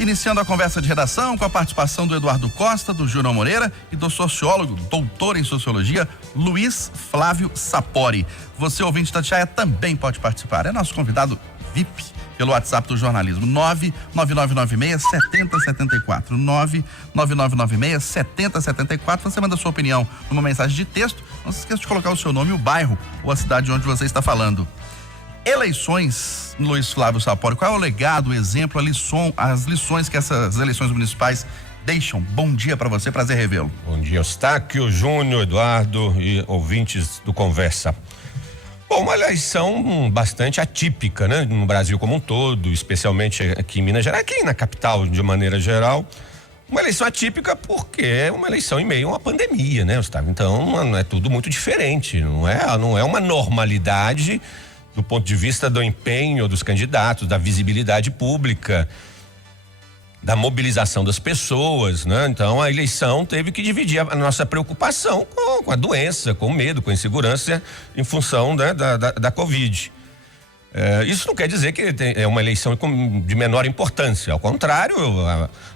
Iniciando a conversa de redação com a participação do Eduardo Costa, do Júnior Moreira e do sociólogo, doutor em sociologia, Luiz Flávio Sapori. Você, ouvinte da Itatiaia, também pode participar. É nosso convidado VIP pelo WhatsApp do jornalismo, 99996-7074. 99996-7074. Você manda sua opinião numa mensagem de texto. Não se esqueça de colocar o seu nome, o bairro ou a cidade onde você está falando. Eleições, Luiz Flávio Sapori, qual é o legado, o exemplo, as lições que essas eleições municipais deixam? Bom dia para você, prazer revê-lo. Bom dia, Eustáquio, Júnior, Eduardo e ouvintes do Conversa. Bom, uma eleição bastante atípica, né? No Brasil como um todo, especialmente aqui em Minas Gerais, aqui na capital de maneira geral. Uma eleição atípica porque é uma eleição em meio a uma pandemia, né, Eustáquio? Então, é tudo muito diferente, não é uma normalidade do ponto de vista do empenho dos candidatos, da visibilidade pública, da mobilização das pessoas, né? Então a eleição teve que dividir a nossa preocupação com a doença, com o medo, com a insegurança em função, né, da Covid. Isso não quer dizer que é uma eleição de menor importância, ao contrário,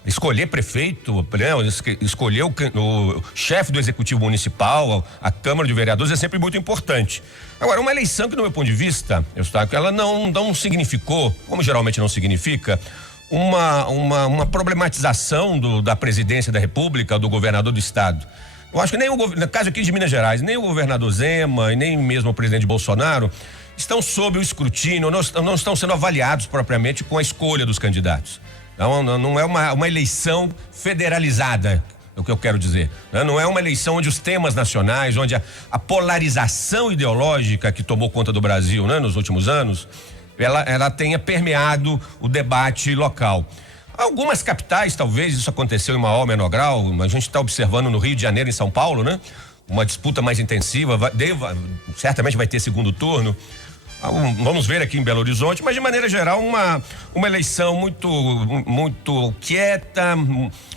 escolher prefeito, escolher o chefe do executivo municipal, a Câmara de Vereadores é sempre muito importante. Agora, uma eleição que, do meu ponto de vista, Eustáquio, ela não significou, como geralmente não significa, uma problematização da presidência da República, do governador do estado. Eu acho que no caso aqui de Minas Gerais, nem o governador Zema e nem mesmo o presidente Bolsonaro estão sob o escrutínio, não estão sendo avaliados propriamente com a escolha dos candidatos. Não é uma eleição federalizada, é o que eu quero dizer. Não é uma eleição onde os temas nacionais, onde a polarização ideológica que tomou conta do Brasil, né, nos últimos anos, ela tenha permeado o debate local. Algumas capitais, talvez isso aconteceu em maior ou menor grau, a gente está observando no Rio de Janeiro e em São Paulo, né? Uma disputa mais intensiva, certamente vai ter segundo turno. Vamos ver aqui em Belo Horizonte, mas de maneira geral uma eleição muito quieta,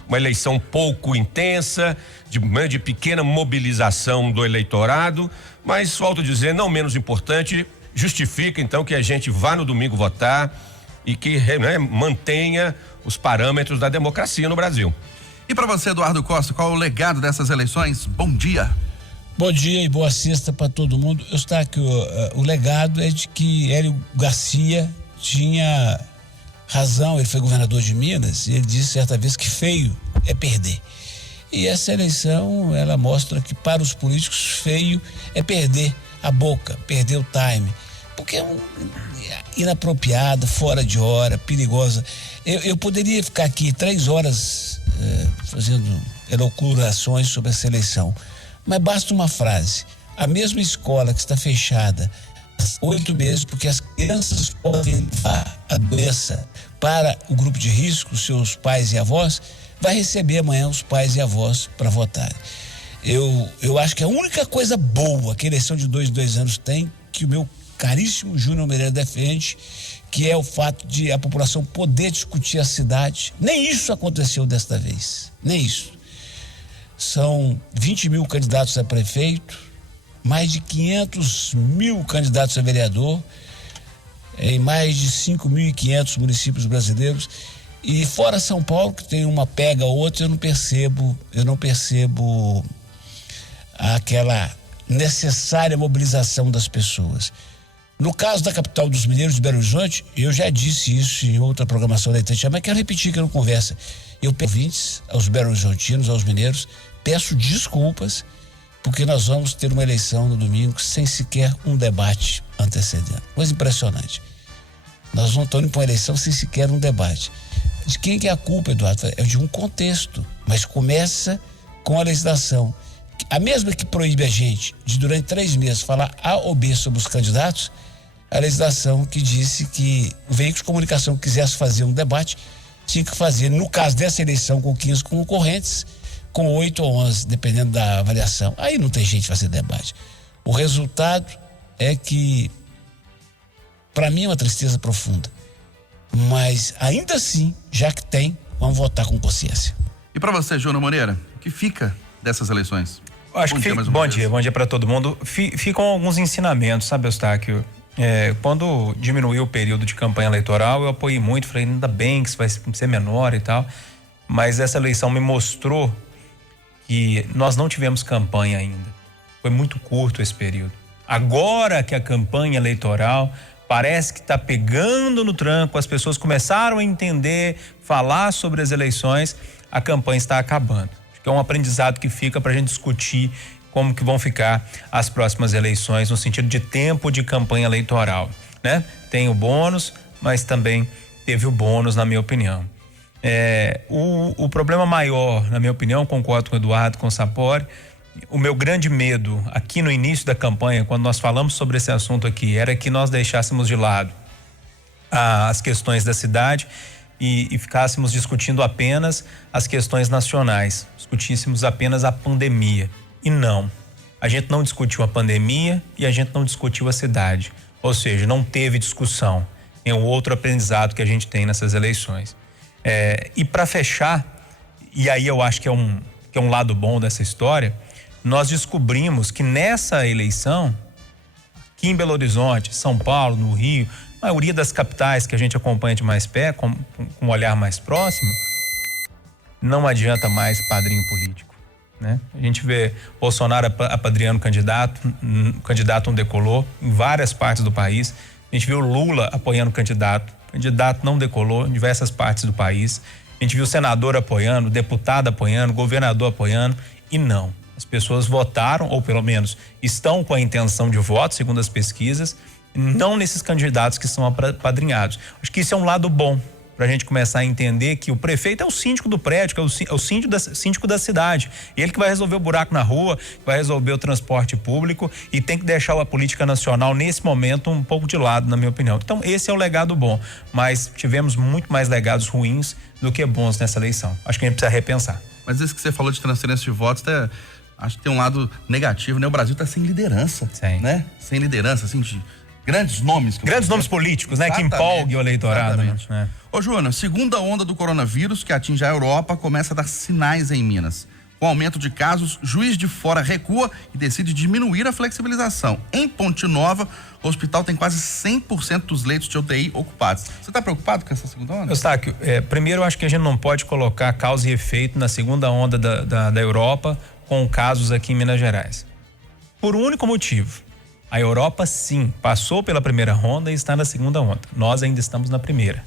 uma eleição pouco intensa, de pequena mobilização do eleitorado, mas volto a dizer, não menos importante, justifica então que a gente vá no domingo votar e que, né, mantenha os parâmetros da democracia no Brasil. E para você, Eduardo Costa, qual é o legado dessas eleições? Bom dia. Bom dia e boa sexta para todo mundo. O legado é de que Hélio Garcia tinha razão, ele foi governador de Minas e ele disse certa vez que feio é perder. E essa eleição, ela mostra que para os políticos feio é perder a boca, perder o time, porque é inapropriada, fora de hora, perigosa. Eu poderia ficar aqui 3 horas fazendo elucubrações sobre essa eleição, mas basta uma frase. A mesma escola que está fechada há 8 meses, porque as crianças podem levar a doença para o grupo de risco, seus pais e avós, vai receber amanhã os pais e avós para votarem. Eu acho que a única coisa boa que a eleição de 2 anos tem, que o meu caríssimo Júnior Moreira defende, que é o fato de a população poder discutir a cidade. Nem isso aconteceu desta vez, nem isso. São 20 mil candidatos a prefeito, mais de 500 mil candidatos a vereador, em mais de 5.500 municípios brasileiros. E fora São Paulo, que tem uma pega ou outra, eu não percebo aquela necessária mobilização das pessoas. No caso da capital dos mineiros de Belo Horizonte, eu já disse isso em outra programação da Itatiaia, mas quero repetir que eu não conversa. Eu peço ouvintes, aos belo-horizontinos, aos mineiros, peço desculpas, porque nós vamos ter uma eleição no domingo sem sequer um debate antecedendo. Coisa impressionante. Nós vamos estar indo para uma eleição sem sequer um debate. De quem que é a culpa, Eduardo? É de um contexto, mas começa com a legislação. A mesma que proíbe a gente de, durante 3 meses, falar A ou B sobre os candidatos, a legislação que disse que o veículo de comunicação que quisesse fazer um debate tinha que fazer, no caso dessa eleição, com 15 concorrentes, com 8 ou 11, dependendo da avaliação. Aí não tem jeito de fazer debate. O resultado é que, para mim, é uma tristeza profunda. Mas, ainda assim, já que tem, vamos votar com consciência. E para você, Júnior Moreira, o que fica dessas eleições? Bom dia para todo mundo. Ficam alguns ensinamentos, sabe, Eustáquio? Quando diminuiu o período de campanha eleitoral, eu apoiei muito, falei, ainda bem que isso vai ser menor e tal, mas essa eleição me mostrou que nós não tivemos campanha ainda. Foi muito curto esse período. Agora que a campanha eleitoral parece que está pegando no tranco, as pessoas começaram a entender, falar sobre as eleições, a campanha está acabando. Acho que é um aprendizado que fica para a gente discutir como que vão ficar as próximas eleições no sentido de tempo de campanha eleitoral, né? Tem o bônus, mas também teve o bônus, na minha opinião. O problema maior, na minha opinião, concordo com o Eduardo, com o Sapori, o meu grande medo aqui no início da campanha, quando nós falamos sobre esse assunto aqui, era que nós deixássemos de lado as questões da cidade e ficássemos discutindo apenas as questões nacionais, discutíssemos apenas a pandemia. E não, a gente não discutiu a pandemia e a gente não discutiu a cidade, ou seja, não teve discussão. É um outro aprendizado que a gente tem nessas eleições. E para fechar, e aí eu acho que é um lado bom dessa história, nós descobrimos que nessa eleição, aqui em Belo Horizonte, São Paulo, no Rio, a maioria das capitais que a gente acompanha de mais perto, com um olhar mais próximo, não adianta mais padrinho político, né? A gente vê Bolsonaro apadrinhando candidato não decolou em várias partes do país. A gente viu Lula apoiando candidato não decolou em diversas partes do país. A gente viu senador apoiando, deputado apoiando, governador apoiando, e não. As pessoas votaram, ou pelo menos estão com a intenção de voto, segundo as pesquisas, não nesses candidatos que são apadrinhados. Acho que isso é um lado bom para a gente começar a entender que o prefeito é o síndico do prédio, que é o síndico da cidade. Ele que vai resolver o buraco na rua, vai resolver o transporte público, e tem que deixar a política nacional, nesse momento, um pouco de lado, na minha opinião. Então, esse é o legado bom, mas tivemos muito mais legados ruins do que bons nessa eleição. Acho que a gente precisa repensar. Mas isso que você falou de transferência de votos, acho que tem um lado negativo, né? O Brasil está sem liderança, né? Sem liderança, assim, de grandes nomes. Grandes nomes políticos, né? Que empolgue o eleitorado. Né? Ô, Joana, segunda onda do coronavírus que atinge a Europa começa a dar sinais em Minas. Com aumento de casos, Juiz de Fora recua e decide diminuir a flexibilização. Em Ponte Nova, o hospital tem quase 100% dos leitos de UTI ocupados. Você está preocupado com essa segunda onda? Eustáquio, primeiro eu acho que a gente não pode colocar causa e efeito na segunda onda da Europa com casos aqui em Minas Gerais. Por um único motivo. A Europa, sim, passou pela primeira onda e está na segunda onda. Nós ainda estamos na primeira.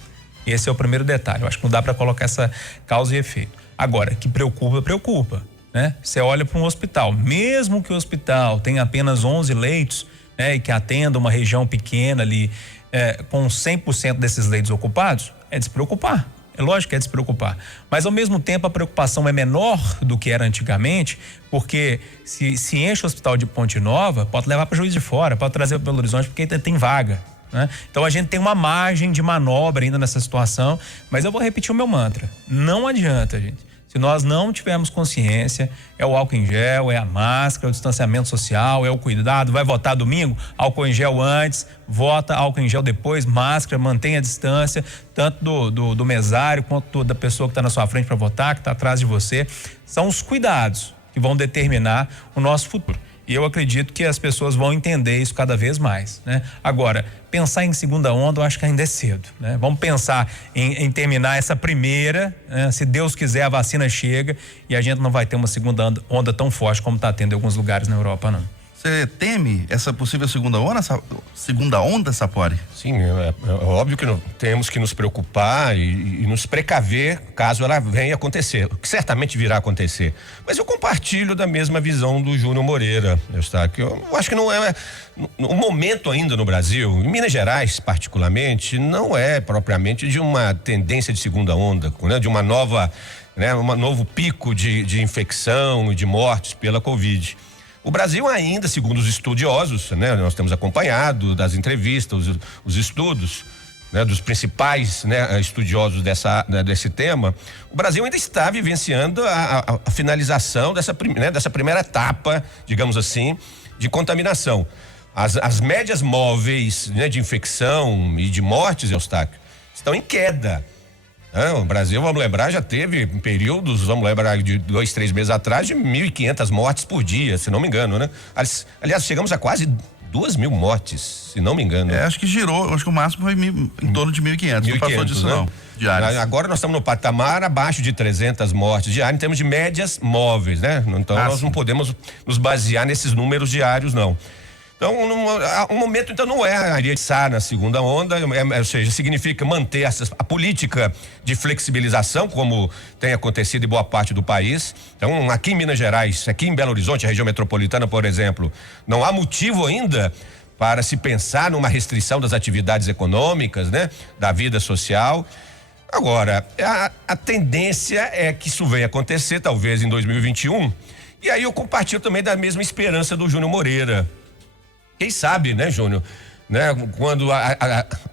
Esse é o primeiro detalhe. Eu acho que não dá para colocar essa causa e efeito. Agora, que preocupa, né? Você olha para um hospital, mesmo que o hospital tenha apenas 11 leitos, né, e que atenda uma região pequena ali, com 100% desses leitos ocupados, é de se preocupar. É lógico que é de se preocupar. Mas, ao mesmo tempo, a preocupação é menor do que era antigamente, porque se enche o hospital de Ponte Nova, pode levar para Juiz de Fora, pode trazer para Belo Horizonte, porque tem vaga, né? Então, a gente tem uma margem de manobra ainda nessa situação, mas eu vou repetir o meu mantra. Não adianta, gente. Se nós não tivermos consciência, é o álcool em gel, é a máscara, é o distanciamento social, é o cuidado. Vai votar domingo? Álcool em gel antes, vota, álcool em gel depois, máscara, mantenha a distância, tanto do mesário quanto da pessoa que está na sua frente para votar, que está atrás de você. São os cuidados que vão determinar o nosso futuro. E eu acredito que as pessoas vão entender isso cada vez mais, né? Agora, pensar em segunda onda, eu acho que ainda é cedo, né? Vamos pensar em terminar essa primeira, né? Se Deus quiser, a vacina chega e a gente não vai ter uma segunda onda tão forte como está tendo em alguns lugares na Europa, não. Você teme essa possível segunda onda, Sapori? Sim, é óbvio que temos que nos preocupar e nos precaver caso ela venha acontecer, o que certamente virá acontecer. Mas eu compartilho da mesma visão do Júnior Moreira, eu acho que não é o momento ainda no Brasil, em Minas Gerais particularmente, não é propriamente de uma tendência de segunda onda, né, de uma nova, né, um novo pico de infecção e de mortes pela Covid. O Brasil ainda, segundo os estudiosos, né, nós temos acompanhado das entrevistas, os estudos, né, dos principais, né, estudiosos desse tema, o Brasil ainda está vivenciando a finalização dessa primeira etapa, digamos assim, de contaminação. As médias móveis, né, de infecção e de mortes, Eustáquio, estão em queda. O Brasil, vamos lembrar, já teve períodos, vamos lembrar de 2-3 meses atrás, de 1.500 mortes por dia, se não me engano, né? Aliás, chegamos a quase 2.000 mortes, se não me engano. Acho que girou, acho que o máximo foi em torno de 1.500, não passou disso, né? não, diárias. Agora nós estamos no patamar abaixo de 300 mortes diárias em termos de médias móveis, né? Então nós não podemos nos basear nesses números diários, não. Então, o momento, então, não é arietiçar na segunda onda, ou seja, significa manter a política de flexibilização, como tem acontecido em boa parte do país. Então, aqui em Minas Gerais, aqui em Belo Horizonte, a região metropolitana, por exemplo, não há motivo ainda para se pensar numa restrição das atividades econômicas, né? Da vida social. Agora, a tendência é que isso venha acontecer, talvez em 2021, e aí eu compartilho também da mesma esperança do Júnior Moreira. Quem sabe, né, Júnior, né, quando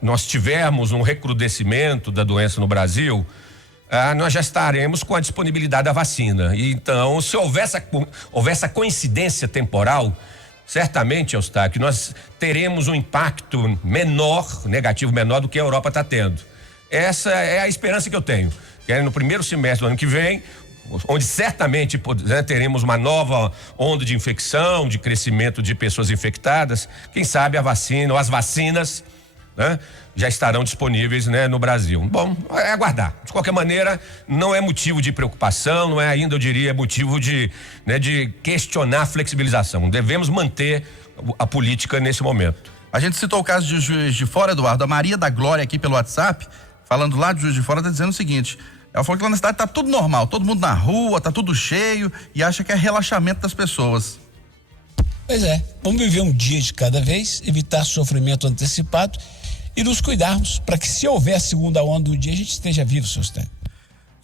nós tivermos um recrudescimento da doença no Brasil, nós já estaremos com a disponibilidade da vacina. E então, se houver essa coincidência temporal, certamente, Eustáquio, nós teremos um impacto negativo menor do que a Europa está tendo. Essa é a esperança que eu tenho, que é no primeiro semestre do ano que vem, onde certamente teremos uma nova onda de infecção, de crescimento de pessoas infectadas. Quem sabe a vacina ou as vacinas, né, já estarão disponíveis, né, no Brasil. Bom, é aguardar. De qualquer maneira, não é motivo de preocupação, não é ainda, eu diria, motivo de questionar a flexibilização. Devemos manter a política nesse momento. A gente citou o caso de Juiz de Fora, Eduardo. A Maria da Glória aqui pelo WhatsApp, falando lá de Juiz de Fora, está dizendo o seguinte: ela falou que lá na cidade tá tudo normal, todo mundo na rua, tá tudo cheio e acha que é relaxamento das pessoas. Pois é, vamos viver um dia de cada vez, evitar sofrimento antecipado e nos cuidarmos para que, se houver a segunda onda do dia, a gente esteja vivo, seu Stan.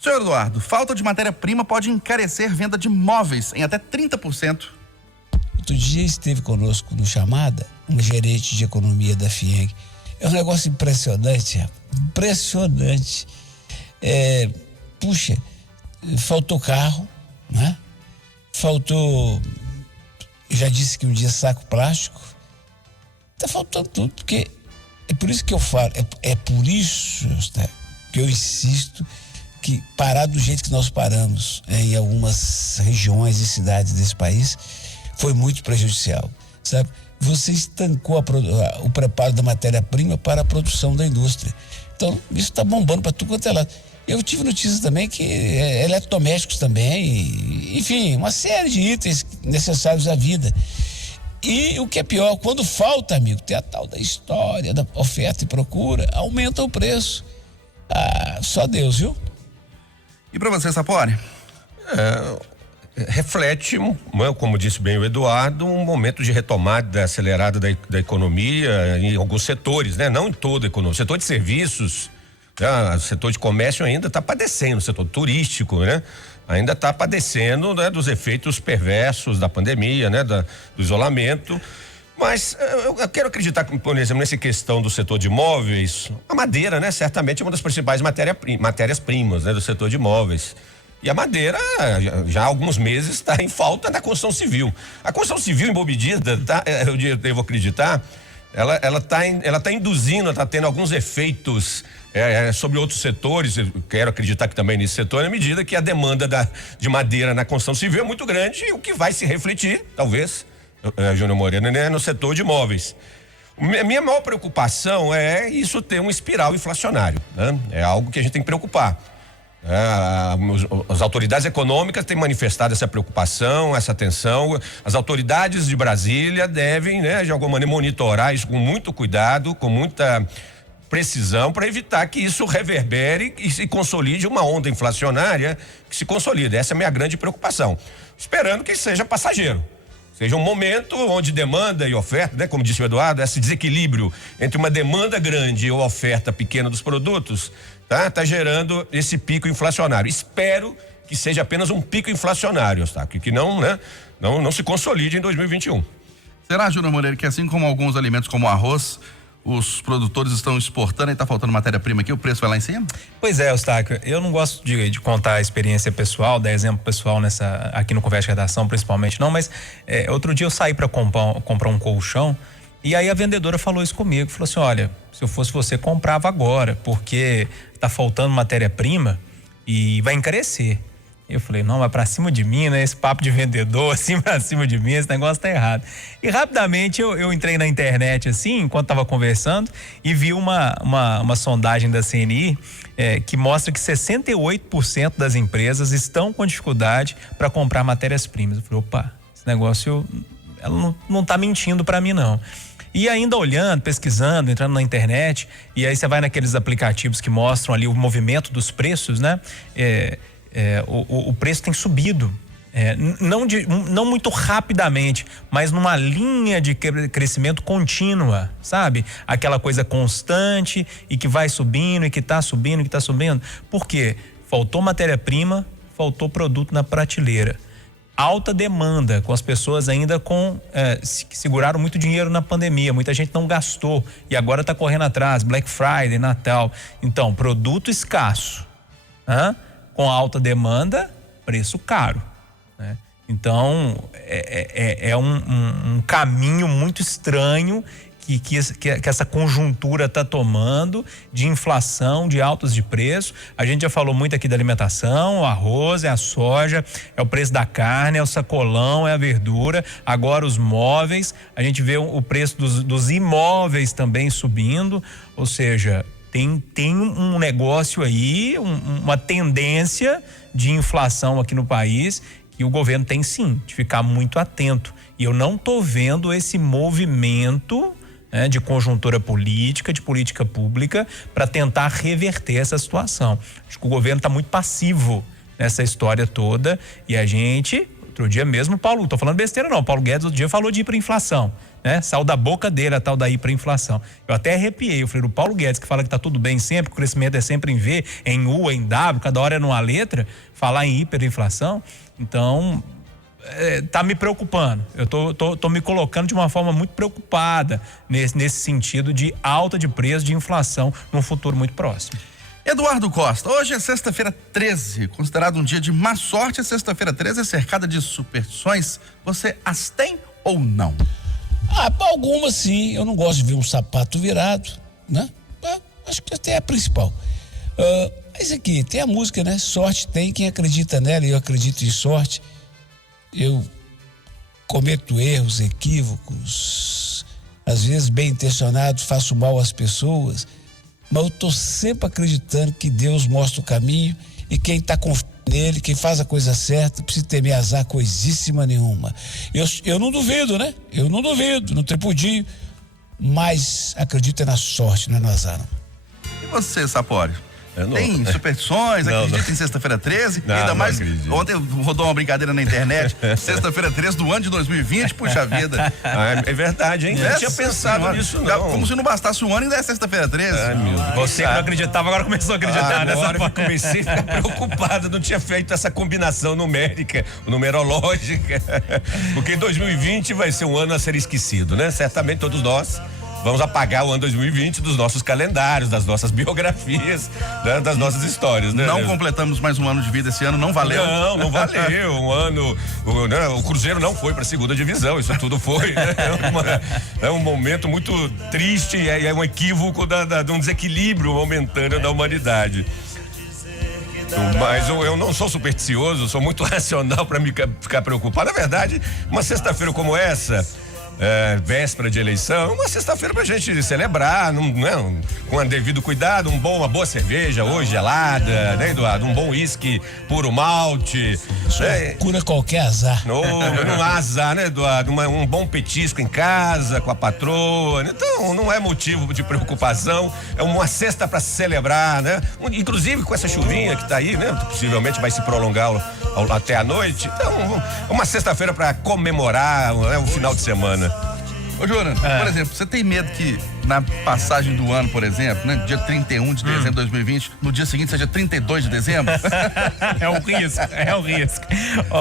Senhor Eduardo, falta de matéria-prima pode encarecer venda de móveis em até 30%. Outro dia esteve conosco no Chamada um gerente de economia da FIENG. É um negócio impressionante, rapaz, impressionante. Puxa, faltou carro, né? Faltou, já disse que um dia saco plástico, tá faltando tudo, porque é por isso que eu falo, é por isso, que eu insisto que parar do jeito que nós paramos em algumas regiões e cidades desse país foi muito prejudicial, sabe? Você estancou o preparo da matéria-prima para a produção da indústria. Então, isso está bombando para tudo quanto é lado. Eu tive notícias também que eletrodomésticos também, enfim, uma série de itens necessários à vida. E o que é pior, quando falta, amigo, tem a tal da história, da oferta e procura, aumenta o preço. Só Deus, viu? E para você, Sapori? Reflete, como disse bem o Eduardo, um momento de retomada acelerada da economia em alguns setores, né? Não em toda a economia. O setor de serviços, o setor de comércio ainda está padecendo, o setor turístico, né? Ainda está padecendo, né, dos efeitos perversos da pandemia, né? Do isolamento. Mas eu quero acreditar que, por exemplo, nessa questão do setor de imóveis, a madeira, né? Certamente é uma das principais matérias-primas, né? Do setor de imóveis. E a madeira, já há alguns meses, está em falta na construção civil. A construção civil, em boa medida, eu devo acreditar, ela tá induzindo, está tendo alguns efeitos sobre outros setores. Eu quero acreditar que também nesse setor, na medida que a demanda de madeira na construção civil é muito grande, o que vai se refletir, talvez, Júnior Moreira, né, no setor de imóveis. Minha maior preocupação é isso ter um espiral inflacionário, né? É algo que a gente tem que preocupar. As autoridades econômicas têm manifestado essa preocupação, essa atenção. As autoridades de Brasília devem, né, de alguma maneira, monitorar isso com muito cuidado, com muita precisão, para evitar que isso reverbere e se consolide uma onda inflacionária que se consolida. Essa é a minha grande preocupação. Esperando que seja passageiro. Seja um momento onde demanda e oferta, né, como disse o Eduardo, esse desequilíbrio entre uma demanda grande e uma oferta pequena dos produtos, tá gerando esse pico inflacionário. Espero que seja apenas um pico inflacionário, tá? Que não se consolide em 2021. Será, Júnior Moreira, que assim como alguns alimentos como o arroz, os produtores estão exportando e está faltando matéria-prima aqui, o preço vai lá em cima? Pois é, Eustáquio, eu não gosto de contar a experiência pessoal, dar exemplo pessoal aqui no Conversa de Redação, principalmente não, mas outro dia eu saí para comprar um colchão e aí a vendedora falou isso comigo, falou assim: olha, se eu fosse você, comprava agora, porque tá faltando matéria-prima e vai encarecer. Eu falei, não, mas pra cima de mim, né? Esse papo de vendedor, assim, pra cima de mim, esse negócio tá errado. E rapidamente eu entrei na internet, assim, enquanto tava conversando, e vi uma sondagem da CNI que mostra que 68% das empresas estão com dificuldade para comprar matérias-primas. Eu falei, opa, esse negócio, ela não tá mentindo para mim, não. E ainda olhando, pesquisando, entrando na internet, e aí você vai naqueles aplicativos que mostram ali o movimento dos preços, né? O preço tem subido, não muito rapidamente, mas numa linha de crescimento contínua, sabe? Aquela coisa constante e que vai subindo e que tá subindo e que tá subindo. Por quê? Faltou matéria-prima, faltou produto na prateleira. Alta demanda, com as pessoas ainda que seguraram muito dinheiro na pandemia, muita gente não gastou e agora tá correndo atrás, Black Friday, Natal. Então, produto escasso, com alta demanda, preço caro, né? Então, é um caminho muito estranho que essa conjuntura está tomando de inflação, de altos de preço. A gente já falou muito aqui da alimentação, o arroz, a soja, é o preço da carne, é o sacolão, é a verdura, agora os móveis, a gente vê o preço dos imóveis também subindo, ou seja, tem um negócio aí, uma tendência de inflação aqui no país que o governo tem sim, de ficar muito atento. E eu não tô vendo esse movimento de conjuntura política, de política pública, para tentar reverter essa situação. Acho que o governo está muito passivo nessa história toda e a gente, outro dia mesmo, Paulo, tô falando besteira não, Paulo Guedes outro dia falou de hiperinflação, né? Saiu da boca dele a tal da hiperinflação. Eu até arrepiei, eu falei, o Paulo Guedes que fala que tá tudo bem sempre, que o crescimento é sempre em V, em U, em W, cada hora é numa letra, falar em hiperinflação, então tá me preocupando. Eu tô me colocando de uma forma muito preocupada nesse sentido de alta de preço, de inflação num futuro muito próximo. Eduardo Costa, hoje é sexta-feira 13, considerado um dia de má sorte. A sexta-feira 13 é cercada de superstições. Você as tem ou não? Para algumas sim, eu não gosto de ver um sapato virado, né? Acho que até é a principal. Mas aqui, tem a música, né? Sorte tem quem acredita nela, e eu acredito em sorte. Eu cometo erros, equívocos, às vezes bem intencionado, faço mal às pessoas, mas eu tô sempre acreditando que Deus mostra o caminho e quem tá confiando nele, quem faz a coisa certa, não precisa temer azar coisíssima nenhuma. Eu não duvido, né? Eu não duvido, não tripudinho, mas acredito na sorte, não é no azar, não. E você, Sapório? Tem superstições, acredita em sexta-feira 13? Não, ainda mais, acredito. ontem rodou uma brincadeira na internet, sexta-feira 13 do ano de 2020, puxa vida. É verdade, hein? Não tinha pensado nisso, não. Como se não bastasse um ano, ainda é sexta-feira 13. Ai, meu Deus. Você que não acreditava, agora começou a acreditar nessa Agora eu comecei a ficar preocupado, não tinha feito essa combinação numérica, numerológica, porque 2020 vai ser um ano a ser esquecido, né? Certamente todos nós vamos apagar o ano 2020 dos nossos calendários, das nossas biografias, né, das nossas histórias, né? Não completamos mais um ano de vida esse ano, não valeu. Não valeu. Um ano, o Cruzeiro não foi para a segunda divisão, isso tudo foi, né? É um momento muito triste e é um equívoco de um desequilíbrio momentâneo da humanidade. Mas eu não sou supersticioso, sou muito racional para me ficar preocupado. Na verdade, uma sexta-feira como essa, véspera de eleição, uma sexta-feira pra gente celebrar, com um devido cuidado, uma boa cerveja hoje gelada, né, Eduardo? Um bom uísque puro malte. Cura qualquer azar. Não há azar, né, Eduardo? Um bom petisco em casa, com a patroa. Então, não é motivo de preocupação. É uma sexta pra celebrar, né? Inclusive com essa chuvinha que tá aí, né? Possivelmente vai se prolongar até a noite. Então, uma sexta-feira pra comemorar, né, o final de semana. Ô, Jorano, por exemplo, você tem medo que na passagem do ano, por exemplo, né, dia 31 de dezembro de 2020, no dia seguinte seja 32 de dezembro? É um risco.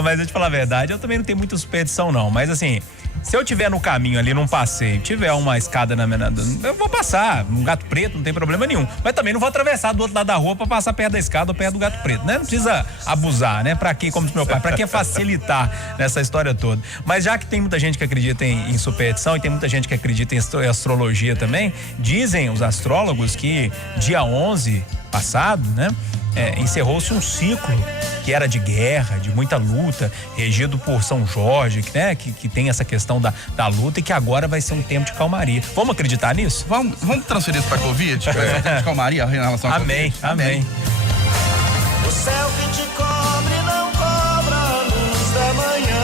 Mas eu te falar a verdade, eu também não tenho muita superstição não, mas assim, se eu tiver no caminho ali, num passeio, tiver uma escada eu vou passar, um gato preto, não tem problema nenhum, mas também não vou atravessar do outro lado da rua pra passar perto da escada ou perto do gato preto, né? Não precisa abusar, né? Pra quê, como diz meu pai, pra que facilitar nessa história toda? Mas já que tem muita gente que acredita em superstição e tem muita gente que acredita em astrologia também, dizem os astrólogos que dia 11 passado, né? Encerrou-se um ciclo que era de guerra, de muita luta, regido por São Jorge, né? Que tem essa questão da luta e que agora vai ser um tempo de calmaria. Vamos acreditar nisso? Vamos transferir isso para Covid? Vai ser um tempo de calmaria em relação à Amém, Covid? amém. O céu que te cobre não cobra a luz da manhã.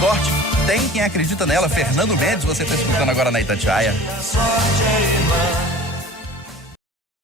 Sorte tem quem acredita nela. Fernando Mendes, você está escutando agora na Itatiaia. A sorte é irmã.